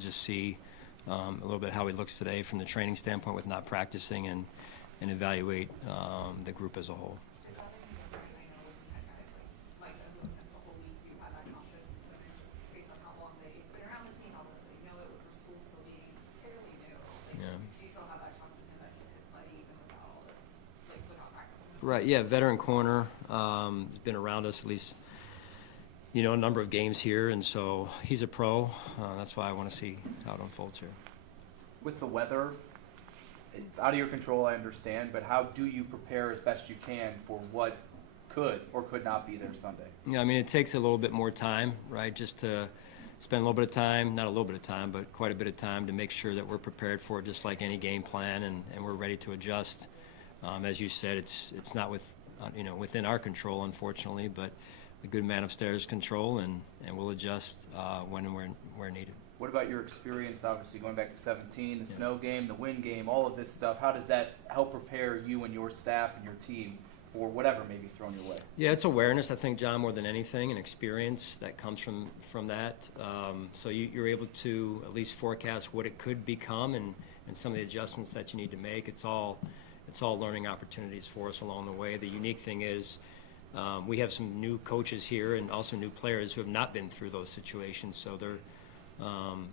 just see a little bit how he looks today from the training standpoint with not practicing, and evaluate the group as a whole. Right, yeah, veteran corner. He's been around us at least, a number of games here, and so he's a pro. That's why I want to see how it unfolds here. With the weather, it's out of your control, I understand, but how do you prepare as best you can for what could or could not be there Sunday? Yeah, I mean, it takes a little bit more time, right, just to spend a little bit of time, not a little bit of time, but quite a bit of time to make sure that we're prepared for it, just like any game plan, and we're ready to adjust. As you said, it's not within our control, unfortunately, but the good man upstairs control, and we'll adjust when and where needed. What about your experience, obviously, going back to 17, the snow game, the wind game, all of this stuff? How does that help prepare you and your staff and your team for whatever may be thrown your way? Yeah, it's awareness, I think, John, more than anything, and experience that comes from that. So you're able to at least forecast what it could become, and some of the adjustments that you need to make. It's all learning opportunities for us along the way. The unique thing is we have some new coaches here and also new players who have not been through those situations, so they're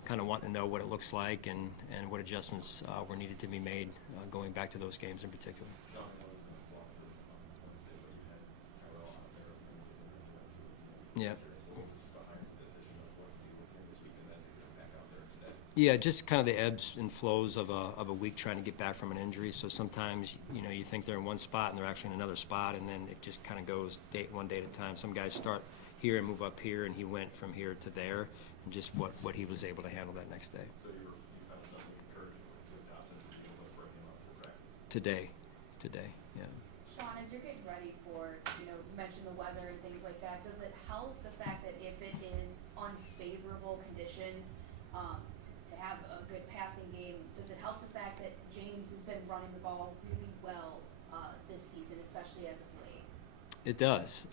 kind of wanting to know what it looks like and what adjustments were needed to be made going back to those games in particular. Yeah. Yeah, just kind of the ebbs and flows of a week trying to get back from an injury. So sometimes, you think they're in one spot and they're actually in another spot, and then it just kind of goes one day at a time. Some guys start here and move up here, and he went from here to there, and just what he was able to handle that next day. So you found something encouraging with Johnson to be able to bring him up to practice? Today, yeah. Sean, as you're getting ready for, you mentioned the weather and things like that, does it help the fact that if it is unfavorable conditions, to have a good passing game, does it help the fact that James has been running the ball really well this season, especially as of late? It does,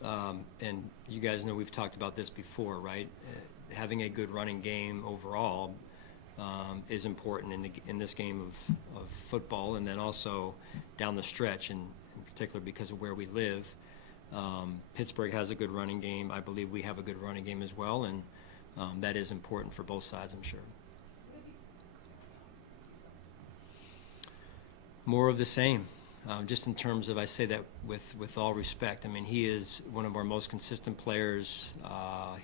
and you guys know we've talked about this before, right? Having a good running game overall is important in this game of football, and then also down the stretch, and in particular because of where we live. Pittsburgh has a good running game. I believe we have a good running game as well, and that is important for both sides, I'm sure. More of the same, just in terms of, I say that with all respect. I mean, he is one of our most consistent players.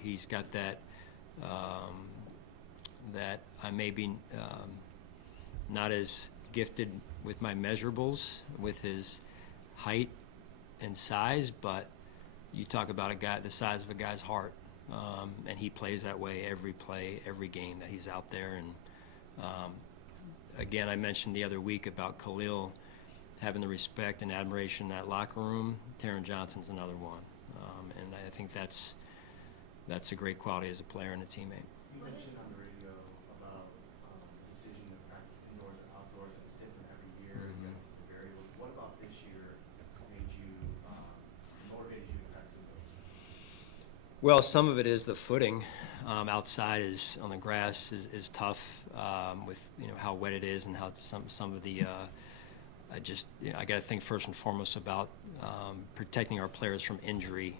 He's got that I may be not as gifted with my measurables, with his height and size, but you talk about a guy the size of a guy's heart, and he plays that way every play, every game that he's out there. And again, I mentioned the other week about Khalil having the respect and admiration in that locker room. Taron Johnson's another one, and I think that's a great quality as a player and a teammate. You mentioned on the radio about the decision to practice indoors or outdoors, and it's different every year. You have the variables. What about this year made you motivated you to practice indoors? Well, some of it is the footing. Outside is on the grass is tough with how wet it is, and how some of the I got to think first and foremost about protecting our players from injury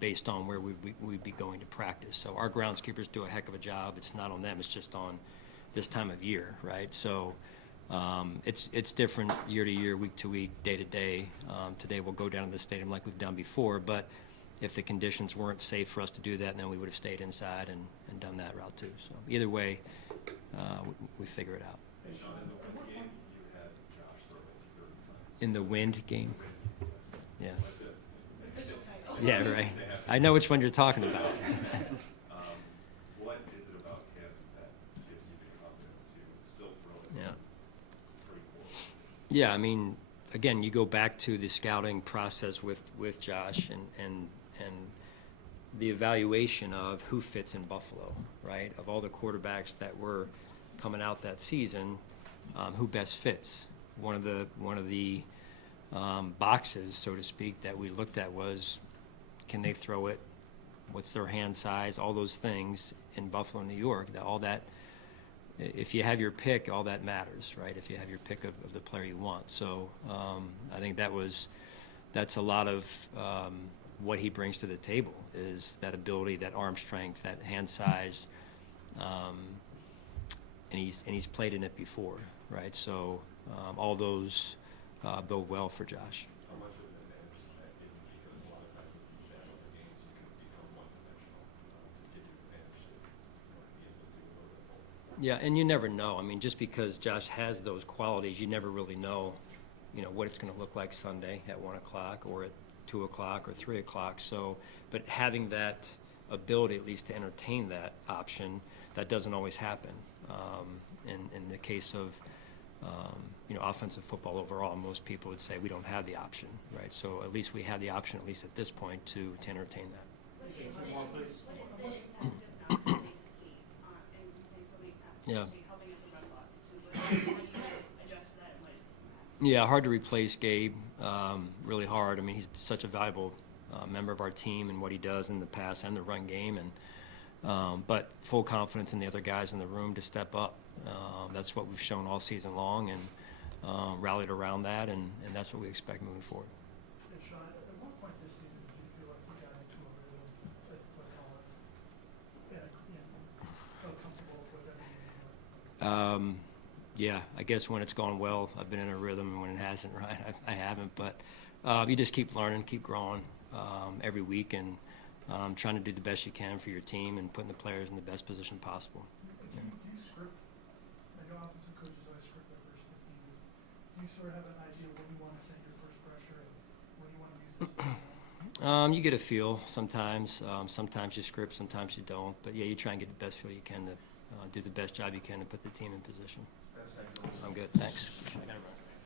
based on where we'd be going to practice. So our groundskeepers do a heck of a job. It's not on them. It's just on this time of year, right? So it's different year to year, week to week, day to day. Today we'll go down to the stadium like we've done before, but if the conditions weren't safe for us to do that, then we would have stayed inside and done that route too. So either way, we figure it out. Hey, Sean, in the wind game, you had Josh throw it 30 times. In the wind game? Yes. Official title. Yeah, right. I know which one you're talking about. What is it about him that gives you the confidence to still throw it? Yeah. Pretty cool. Yeah, I mean, again, you go back to the scouting process with Josh and the evaluation of who fits in Buffalo, right? Of all the quarterbacks that were coming out that season, who best fits? One of the boxes, so to speak, that we looked at was, can they throw it? What's their hand size? All those things in Buffalo, New York. All that if you have your pick, all that matters, right? If you have your pick of the player you want. So I think that's a lot of what he brings to the table, is that ability, that arm strength, that hand size, and he's played in it before, right? So all those bode well for Josh. How much of an advantage is that given, because a lot of times with these bad weather games, you can become one-dimensional to give you advantage to be able to do a little bit both. Yeah, and you never know. I mean, just because Josh has those qualities, you never really know, what it's going to look like Sunday at 1 o'clock or at 2 o'clock or 3 o'clock. So, but having that ability at least to entertain that option, that doesn't always happen. In the case of, offensive football overall, most people would say we don't have the option, right? So at least we have the option, at least at this point, to entertain that. What is the impact of not having the key and playing so many snaps, Yeah. especially helping as a run block? How do you adjust for that, and what is the impact? Yeah, hard to replace Gabe, really hard. I mean, he's such a valuable member of our team and what he does in the pass and the run game, and but full confidence in the other guys in the room to step up. That's what we've shown all season long, and rallied around that, and that's what we expect moving forward. Yeah, Sean, at what point this season did you feel like you got into a rhythm, as the play call it, felt comfortable with everything? Yeah, I guess when it's gone well, I've been in a rhythm, and when it hasn't, right, I haven't. But you just keep learning, keep growing every week, and trying to do the best you can for your team and putting the players in the best position possible. Do you script? I know offensive coaches always script their first 15. Do you sort of have an idea when you want to send your first pressure and when you want to use this personnel? You get a feel sometimes. Sometimes you script, sometimes you don't. But yeah, you try and get the best feel you can to do the best job you can to put the team in position. Staff side goals. I'm good, thanks.